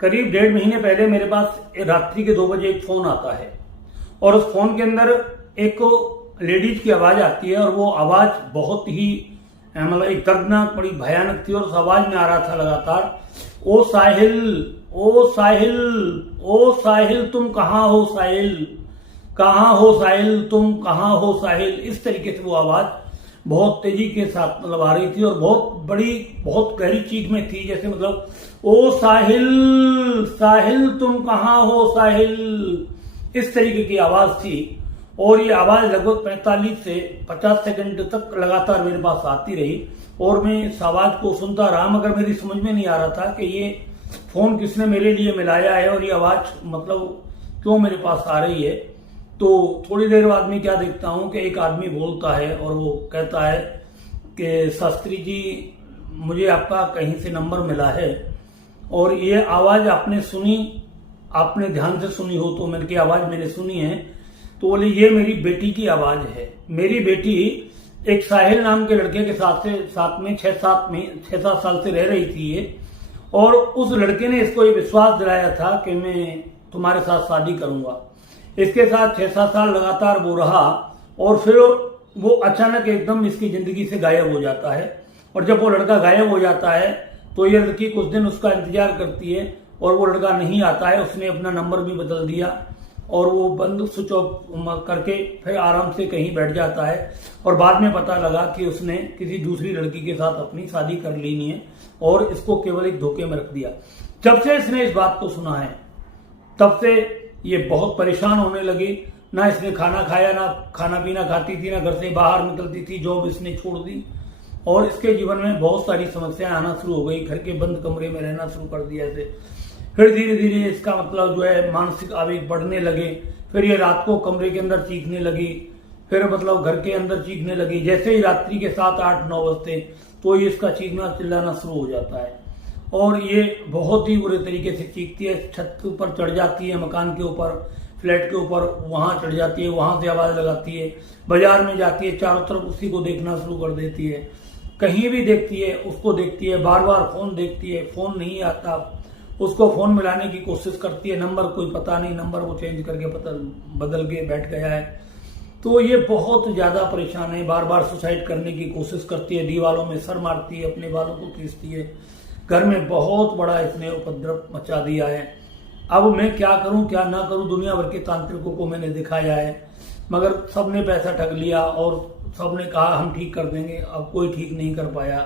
करीब 1.5 महीने पहले मेरे पास रात्रि के 2 बजे एक फोन आता है और उस फोन के अंदर एक लेडीज की आवाज आती है और वो आवाज बहुत ही मतलब एक दर्दनाक, बड़ी भयानक थी और उस आवाज में आ रहा था लगातार, ओ साहिल, ओ साहिल, ओ साहिल, तुम कहाँ हो साहिल, कहाँ हो साहिल, तुम कहाँ हो साहिल। इस तरीके से वो आवाज बहुत तेजी के साथ मतलब आ रही थी और बहुत बड़ी, बहुत गहरी चीख में थी, जैसे मतलब ओ साहिल, साहिल तुम कहाँ हो साहिल, इस तरीके की आवाज थी। और ये आवाज लगभग 45 से 50 सेकंड तक लगातार मेरे पास आती रही और मैं इस आवाज को सुनता रहा, मगर मेरी समझ में नहीं आ रहा था कि ये फोन किसने मेरे लिए मिलाया है और ये आवाज मतलब क्यों मेरे पास आ रही है। तो थोड़ी देर बाद में क्या देखता हूं कि एक आदमी बोलता है और वो कहता है कि शास्त्री जी, मुझे आपका कहीं से नंबर मिला है और ये आवाज आपने सुनी, आपने ध्यान से सुनी हो तो मैंने की आवाज मैंने सुनी है। तो बोले ये मेरी बेटी की आवाज है। मेरी बेटी एक साहिल नाम के लड़के के साथ में 6-7 साल से रह रही थी ये, और उस लड़के ने इसको ये विश्वास दिलाया था कि मैं तुम्हारे साथ शादी करूंगा। इसके साथ 6-7 साल लगातार वो रहा और फिर वो अचानक एकदम इसकी जिंदगी से गायब हो जाता है। और जब वो लड़का गायब हो जाता है तो ये लड़की कुछ दिन उसका इंतजार करती है और वो लड़का नहीं आता है। उसने अपना नंबर भी बदल दिया और वो बंद स्विच ऑफ करके फिर आराम से कहीं बैठ जाता है और बाद में पता लगा कि उसने किसी दूसरी लड़की के साथ अपनी शादी कर लेनी है और इसको केवल एक धोखे में रख दिया। जब से इसने इस बात को सुना है तब से ये बहुत परेशान होने लगी। ना इसने खाना खाया, ना खाना पीना खाती थी, ना घर से बाहर निकलती थी, जॉब इसने छोड़ दी और इसके जीवन में बहुत सारी समस्याएं आना शुरू हो गई। घर के बंद कमरे में रहना शुरू कर दिया इसे। फिर धीरे धीरे इसका मतलब जो है मानसिक आवेग बढ़ने लगे। फिर ये रात को कमरे के अंदर चीखने लगी, फिर मतलब घर के अंदर चीखने लगी। जैसे ही रात्रि के 7-8-9 बजते तो ये इसका चीखना चिल्लाना शुरू हो जाता है और ये बहुत ही बुरे तरीके से चीखती है। छत के ऊपर चढ़ जाती है, मकान के ऊपर, फ्लैट के ऊपर, वहां चढ़ जाती है, वहां से आवाज लगाती है। बाजार में जाती है, चारों तरफ उसी को देखना शुरू कर देती है। कहीं भी देखती है उसको देखती है, बार बार फोन देखती है, फोन नहीं आता, उसको फोन मिलाने की कोशिश करती है, नंबर कोई पता नहीं, नंबर वो चेंज करके बदल के बैठ गया है। तो ये बहुत ज्यादा परेशान है। बार बार सुसाइड करने की कोशिश करती है, दीवारों में सर मारती है, अपने बालों को खींचती है। घर में बहुत बड़ा इसने उपद्रव मचा दिया है। अब मैं क्या करूं क्या ना करूं, दुनिया भर के तांत्रिकों को मैंने दिखाया है मगर सबने पैसा ठग लिया और सबने कहा हम ठीक कर देंगे। अब कोई ठीक नहीं कर पाया।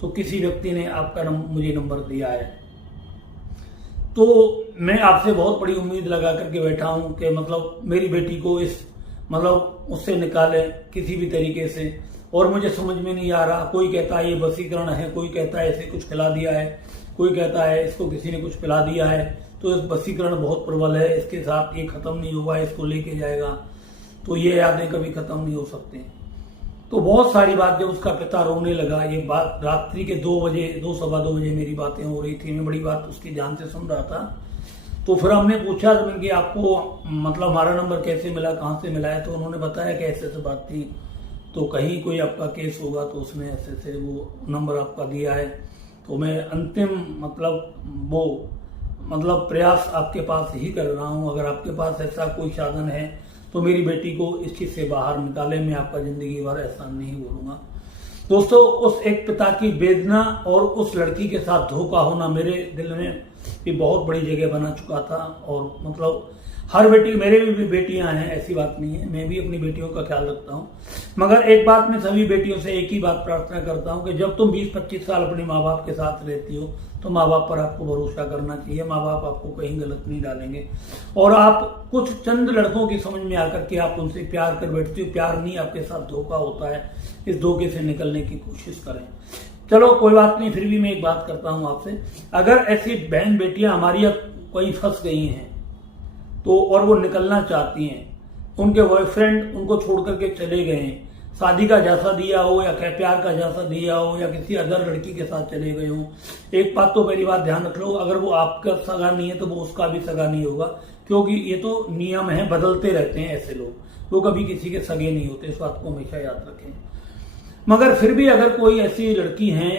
तो किसी व्यक्ति ने आपका मुझे नंबर दिया है। तो मैं आपसे बहुत बड़ी उम्मीद लगा करके बैठा हूं कि मतलब मेरी बेटी को इस मतलब उससे निकाले किसी भी तरीके से। और मुझे समझ में नहीं आ रहा, कोई कहता है ये वशीकरण है, कोई कहता है इसे कुछ खिला दिया है, कोई कहता है इसको किसी ने कुछ पिला दिया है। तो इस वशीकरण बहुत प्रबल है, इसके साथ ये खत्म नहीं होगा, इसको लेके जाएगा तो ये यादें कभी खत्म नहीं हो सकती। तो बहुत सारी बात, जब उसका पिता रोने लगा, ये बात रात्रि के 2 बजे 2-2:15 बजे मेरी बातें हो रही थी, मैं बड़ी बात उसकी ध्यान से सुन रहा था। तो फिर हमने पूछा तो कि आपको मतलब हमारा नंबर कैसे मिला, कहाँ से मिला है। तो उन्होंने बताया कि ऐसे ऐसे बात थी, तो कहीं कोई आपका केस होगा तो उसने ऐसे से वो नंबर आपका दिया है। तो मैं अंतिम मतलब प्रयास आपके पास ही कर रहा हूं। अगर आपके पास ऐसा कोई साधन है तो मेरी बेटी को इस चीज से बाहर निकाले। मैं आपका जिंदगी भर एहसान नहीं बोलूंगा। दोस्तों, उस एक पिता की वेदना और उस लड़की के साथ धोखा होना मेरे दिल में भी बहुत बड़ी जगह बना चुका था। और मतलब हर बेटी, मेरे भी बेटियां हैं, ऐसी बात नहीं है, मैं भी अपनी बेटियों का ख्याल रखता हूं। मगर एक बात मैं सभी बेटियों से एक ही बात प्रार्थना करता हूं कि जब तुम 20-25 साल अपने माँ बाप के साथ रहती हो तो माँ बाप पर आपको भरोसा करना चाहिए। माँ बाप आपको कहीं गलत नहीं डालेंगे और आप कुछ चंद लड़कों की समझ में आकर के आप उनसे प्यार कर बैठते हो। प्यार नहीं, आपके साथ धोखा होता है। इस धोखे से निकलने की कोशिश करें। चलो कोई बात नहीं, फिर भी मैं एक बात करता हूं आपसे, अगर ऐसी बहन बेटियां हमारी अब कहीं फंस गई हैं तो और वो निकलना चाहती हैं, उनके बॉयफ्रेंड उनको छोड़ करके चले गए हैं, शादी का झांसा दिया हो या प्यार का झांसा दिया हो या किसी अदर लड़की के साथ चले गए हो, एक बात तो पहली बात ध्यान रख लो, अगर वो आपका सगा नहीं है तो वो उसका भी सगा नहीं होगा। क्योंकि ये तो नियम है, बदलते रहते हैं ऐसे लोग, वो कभी किसी के सगे नहीं होते। इस बात को हमेशा याद रखें। मगर फिर भी अगर कोई ऐसी लड़की है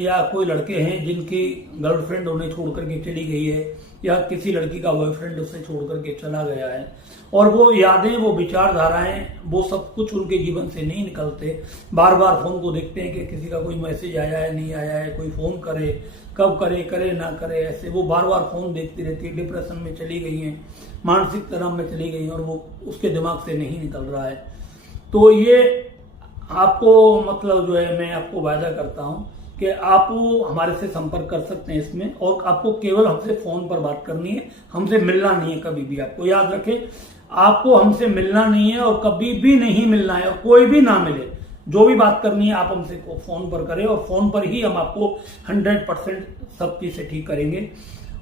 या कोई लड़के हैं जिनकी गर्लफ्रेंड उन्हें छोड़ करके चली गई है, या किसी लड़की का बॉयफ्रेंड उसे छोड़ करके चला गया है, और वो यादें, वो विचारधाराएं, वो सब कुछ उनके जीवन से नहीं निकलते। बार बार फोन को देखते हैं कि किसी का कोई मैसेज आया है, नहीं आया है, कोई फोन करे, कब करे, करे ना करे, ऐसे वो बार बार फोन देखती रहती है। डिप्रेशन में चली गई हैं, मानसिक तनाव में चली गई हैं, और वो उसके दिमाग से नहीं निकल रहा है। तो ये आपको मतलब जो है, मैं आपको वायदा करता हूं कि आप हमारे से संपर्क कर सकते हैं इसमें, और आपको केवल हमसे फोन पर बात करनी है, हमसे मिलना नहीं है कभी भी। आपको याद रखें, आपको हमसे मिलना नहीं है और कभी भी नहीं मिलना है, और कोई भी ना मिले। जो भी बात करनी है आप हमसे फोन पर करें, और फोन पर ही हम आपको 100% सब चीज से ठीक करेंगे।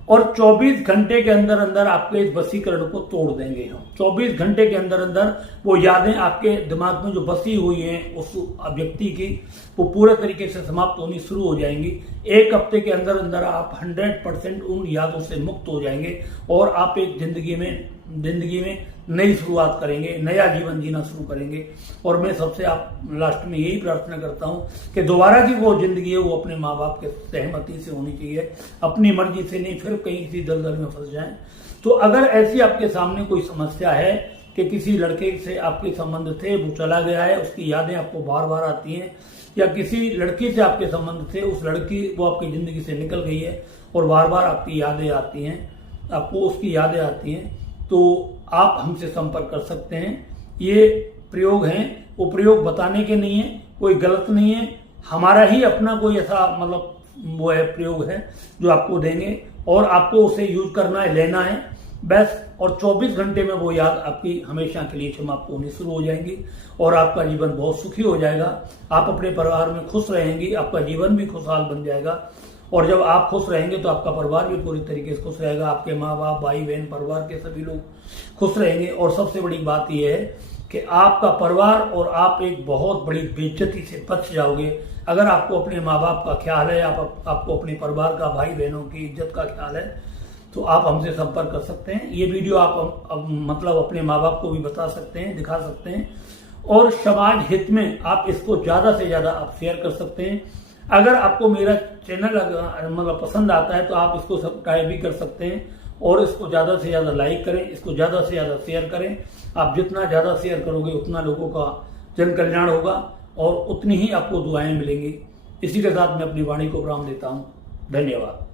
और 24 घंटे के अंदर अंदर आपके इस वशीकरण को तोड़ देंगे हम। 24 घंटे के अंदर अंदर वो यादें आपके दिमाग में जो बसी हुई हैं उस व्यक्ति की, वो पूरे तरीके से समाप्त होनी शुरू हो जाएंगी। 1 हफ्ते के अंदर अंदर आप 100% उन यादों से मुक्त हो जाएंगे, और आप एक जिंदगी में नई शुरुआत करेंगे, नया जीवन जीना शुरू करेंगे। और मैं सबसे आप लास्ट में यही प्रार्थना करता हूं कि दोबारा की वो जिंदगी है वो अपने माँ बाप के सहमति से होनी चाहिए, अपनी मर्जी से नहीं, फिर कहीं किसी दलदल में फंस जाएं। तो अगर ऐसी आपके सामने कोई समस्या है कि किसी लड़के से आपके संबंध थे, वो चला गया है, उसकी यादें आपको बार बार आती हैं, या किसी लड़की से आपके संबंध थे, उस लड़की वो आपकी जिंदगी से निकल गई है और बार बार आपकी यादें आती हैं, आपको उसकी यादें आती हैं, तो आप हमसे संपर्क कर सकते हैं। ये प्रयोग हैं, वो प्रयोग बताने के नहीं है, कोई गलत नहीं है, हमारा ही अपना कोई ऐसा मतलब वो है प्रयोग है जो आपको देंगे, और आपको उसे यूज करना है, लेना है बस। और 24 घंटे में वो याद आपकी हमेशा के लिए समाप्त होनी शुरू हो जाएंगी, और आपका जीवन बहुत सुखी हो जाएगा। आप अपने परिवार में खुश रहेंगी, आपका जीवन भी खुशहाल बन जाएगा। और जब आप खुश रहेंगे तो आपका परिवार भी पूरी तरीके से खुश रहेगा, आपके माँ बाप, भाई बहन, परिवार के सभी लोग खुश रहेंगे। और सबसे बड़ी बात यह है कि आपका परिवार और आप एक बहुत बड़ी बेइज्जती से बच जाओगे। अगर आपको अपने माँ बाप का ख्याल है, आपको अपने परिवार का, भाई बहनों की इज्जत का ख्याल है, तो आप हमसे संपर्क कर सकते हैं। ये वीडियो आप मतलब अपने माँ बाप को भी बता सकते हैं, दिखा सकते हैं, और समाज हित में आप इसको ज्यादा से ज्यादा आप शेयर कर सकते हैं। अगर आपको मेरा चैनल मतलब पसंद आता है तो आप इसको सब्सक्राइब भी कर सकते हैं, और इसको ज्यादा से ज्यादा लाइक करें, इसको ज्यादा से ज्यादा शेयर करें। आप जितना ज्यादा शेयर करोगे उतना लोगों का जन कल्याण होगा, और उतनी ही आपको दुआएं मिलेंगी। इसी के साथ मैं अपनी वाणी को विराम देता हूं। धन्यवाद।